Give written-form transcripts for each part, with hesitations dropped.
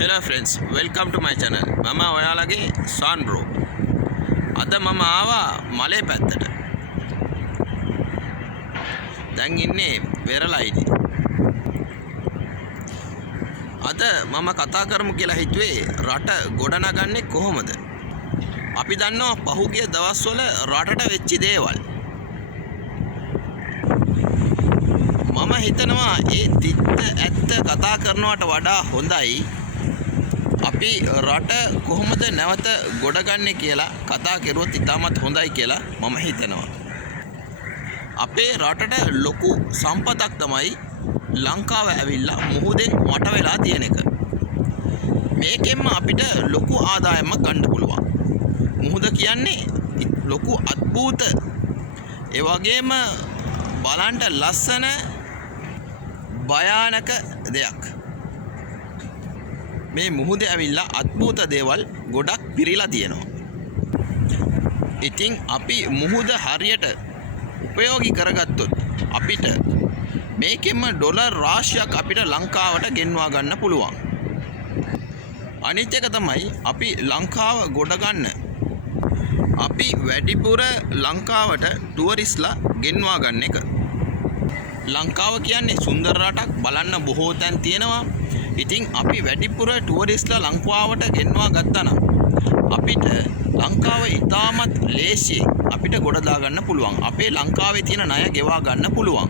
Hello friends, welcome to my channel. මම ඔයාලගේ සාන් bro. අද මම ආවා මලේ පැත්තට. දැන් ඉන්නේ වෙරළයිනේ. අද මම කතා කරමු කියලා හිතුවේ රට ගොඩනගන්නේ කොහොමද? අපි දන්නවා පහුගිය දවස්වල රටට වෙච්ච දේවල්. මම හිතනවා ඒ තිත්ත ඇත්ත කතා කරනවට වඩා හොඳයි අපි රට කොහොමද නැවත ගොඩගන්නේ කියලා කතා කරුවොත් ඉතාමත් හොඳයි කියලා මම හිතනවා. අපේ රටට ලොකු සම්පතක් තමයි ලංකාව ඇවිල්ලා මුහුදෙන් වට වෙලා තියෙන එක. මේකෙන්ම අපිට ලොකු ආදායමක් ගන්න පුළුවන්. මුහුද කියන්නේ ලොකු අద్භූත ඒ වගේම බලන්න ලස්සන භයානක දෙයක්. මේ මුහුදේ ඇවිල්ලා අద్භූත දේවල් ගොඩක් පිරීලා තියෙනවා. ඉතින් අපි මුහුද හරියට උපයෝගී කරගත්තොත් අපිට මේකෙන්ම ඩොලර් රාශියක් අපිට ලංකාවට ගෙන්වා ගන්න පුළුවන්. අනිත් එක තමයි අපි ලංකාව ගොඩ ගන්න. අපි වැඩිපුර ලංකාවට ටුවරිස්ලා ගෙන්වා ගන්න එක. ලංකාව කියන්නේ සුන්දර රටක්, බලන්න බොහෝ තැන් තියෙනවා. ඉතින් අපි වැඩිපුර ටුවරිස්ලා ලංකාවට ගෙන්වා ගත්තා නම් අපිට ලංකාව ඉතාමත් ලේසියෙන් අපිට ගොඩ දාගන්න පුළුවන්. අපේ ලංකාවේ තියෙන ණය ගෙවා ගන්න පුළුවන්.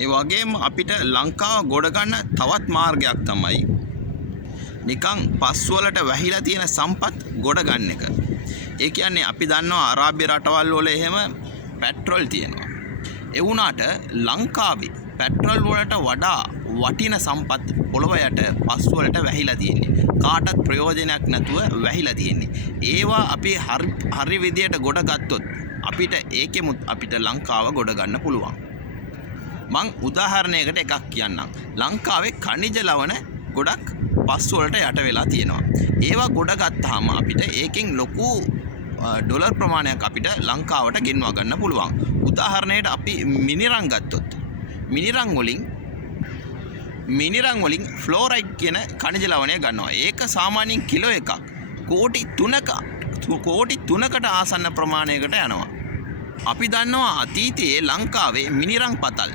ඒ වගේම අපිට ලංකාව ගොඩ ගන්න තවත් මාර්ගයක් තමයි නිකන් පස් වලට වැහිලා තියෙන සම්පත් ගොඩ ගන්න එක. ඒ කියන්නේ අපි දන්නවා අරාබි රටවල් වල එහෙම පෙට්‍රල් තියෙනවා. ඒ වුණාට ලංකාවේ පෙට්‍රල් වලට වඩා වටින සම්පත් පොළොව යට පස් වලට වැහිලා තියෙන්නේ. කාටවත් ප්‍රයෝජනයක් නැතුව වැහිලා තියෙන්නේ. ඒවා අපි හරි විදියට ගොඩ ගත්තොත් අපිට ඒකෙමුත් අපිට ලංකාව ගොඩ ගන්න පුළුවන්. මං උදාහරණයකට එකක් කියන්නම්. ලංකාවේ ඛනිජ ලවණ ගොඩක් පස් වලට යට වෙලා තියෙනවා. ඒවා ගොඩ ගත්තාම අපිට ඒකෙන් ලොකු ඩොලර් ප්‍රමාණයක් අපිට ලංකාවට ගෙන්වා ගන්න පුළුවන්. උදාහරණයට අපි මිනිරන් ගත්තොත් මිනිරන් වලින් ෆ්ලෝරයිඩ් කියන ඛනිජ ලවණය ගන්නවා. ඒක සාමාන්‍යයෙන් කිලෝ එකක් කෝටි 3කට ආසන්න ප්‍රමාණයකට යනවා. අපි දන්නවා අතීතයේ ලංකාවේ මිනිරන් පතල්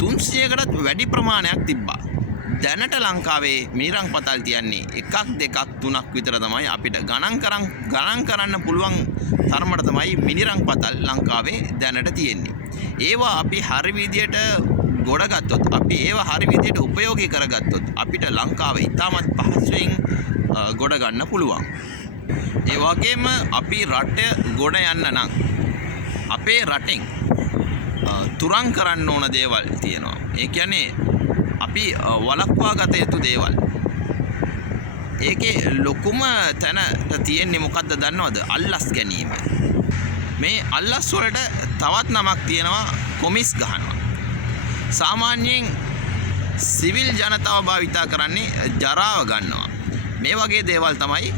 300කටත් වැඩි ප්‍රමාණයක් තිබ්බා. දැනට ලංකාවේ මිනිරන් පතල් තියන්නේ 1 2 3ක් විතර තමයි. අපිට ගණන් කරන්න පුළුවන් තරමට තමයි මිනිරන් පතල් ලංකාවේ දැනට තියෙන්නේ. ඒවා අපි හරි විදියට ගොඩ ගත්තොත්, අපි ඒවා හරි විදියට උපයෝගී කරගත්තොත් අපිට ලංකාව ඉතාමත් පහසුවෙන් ගොඩ ගන්න පුළුවන්. ඒ වගේම අපි රට ගොඩ යන්න නම් අපේ රටෙන් තුරන් කරන්න ඕන දේවල් තියෙනවා. ඒ කියන්නේ අපි වළක්වා ගත යුතු දේවල්. ඒකේ ලොකුම තැනට තියෙන්නේ මොකද්ද දන්නවද? අල්ලස් ගැනීම. මේ අල්ලස් වලට තවත් නමක් තියෙනවා, කොමිස් ගහනවා. සාමාන්‍යයෙන් සිවිල් ජනතාව භාවිතා කරන්නේ ජරාව ගන්නවා. මේ වගේ දේවල් තමයි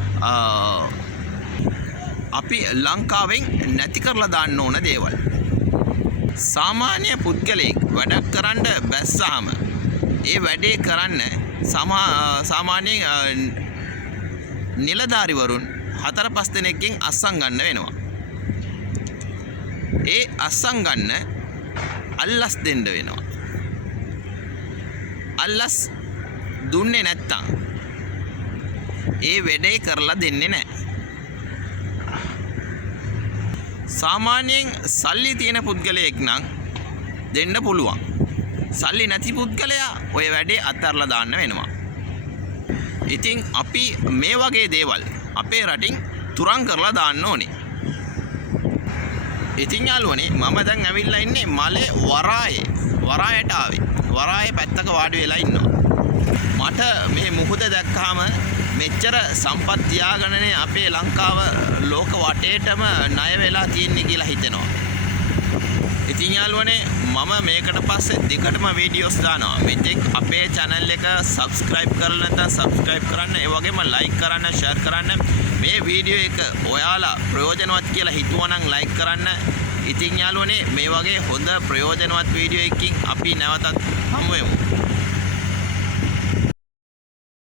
අපි ලංකාවෙන් නැති කරලා දාන්න ඕන දේවල්. සාමාන්‍ය පුද්ගලයෙක් වැඩක් කරන්න බැස්සාම ඒ වැඩේ කරන්න සාමාන්‍යයෙන් නිලධාරිවරුන් 4-5 දෙනෙක්ගෙන් අස්සම් ගන්න වෙනවා. ඒ අස්සම් ගන්න අල්ලස් දෙන්න වෙනවා. අල්ලස් දුන්නේ නැත්තම් ඒ වැඩේ කරලා දෙන්නේ නැහැ. සාමාන්‍යයෙන් සල්ලි තියෙන පුද්ගලයෙක් නම් දෙන්න පුළුවන්. සල්ලි නැති පුද්ගලයා ඔය වැඩේ අත්හැරලා දාන්න වෙනවා. ඉතින් අපි මේ වගේ දේවල් අපේ රටින් තුරන් කරලා දාන්න ඕනේ. ඉතින් යාළුවනේ, මම දැන් ඇවිල්ලා ඉන්නේ මලේ වරායට ආවේ. වරායේ පැත්තක වාඩි වෙලා ඉන්නවා. මට මේ මුහුද දැක්කාම මෙච්චර සම්පත් තියාගන්නනේ අපේ ලංකාව ලෝක වටේටම ණය වෙලා තියෙන්නේ කියලා හිතෙනවා. ඉතින් යාළුවනේ, මම මේකට පස්සේ දෙකටම වීඩියෝස් දානවා. මෙතෙක් අපේ channel එක subscribe කරලා නැත්නම් subscribe කරන්න, ඒ වගේම like කරන්න, share කරන්න. මේ වීඩියෝ එක ඔයාලා ප්‍රයෝජනවත් කියලා හිතුවනම් like කරන්න. ඉතින් යාළුවනේ, මේ වගේ හොඳ ප්‍රයෝජනවත් වීඩියෝ එකකින් අපි නැවතත් හමු වෙමු.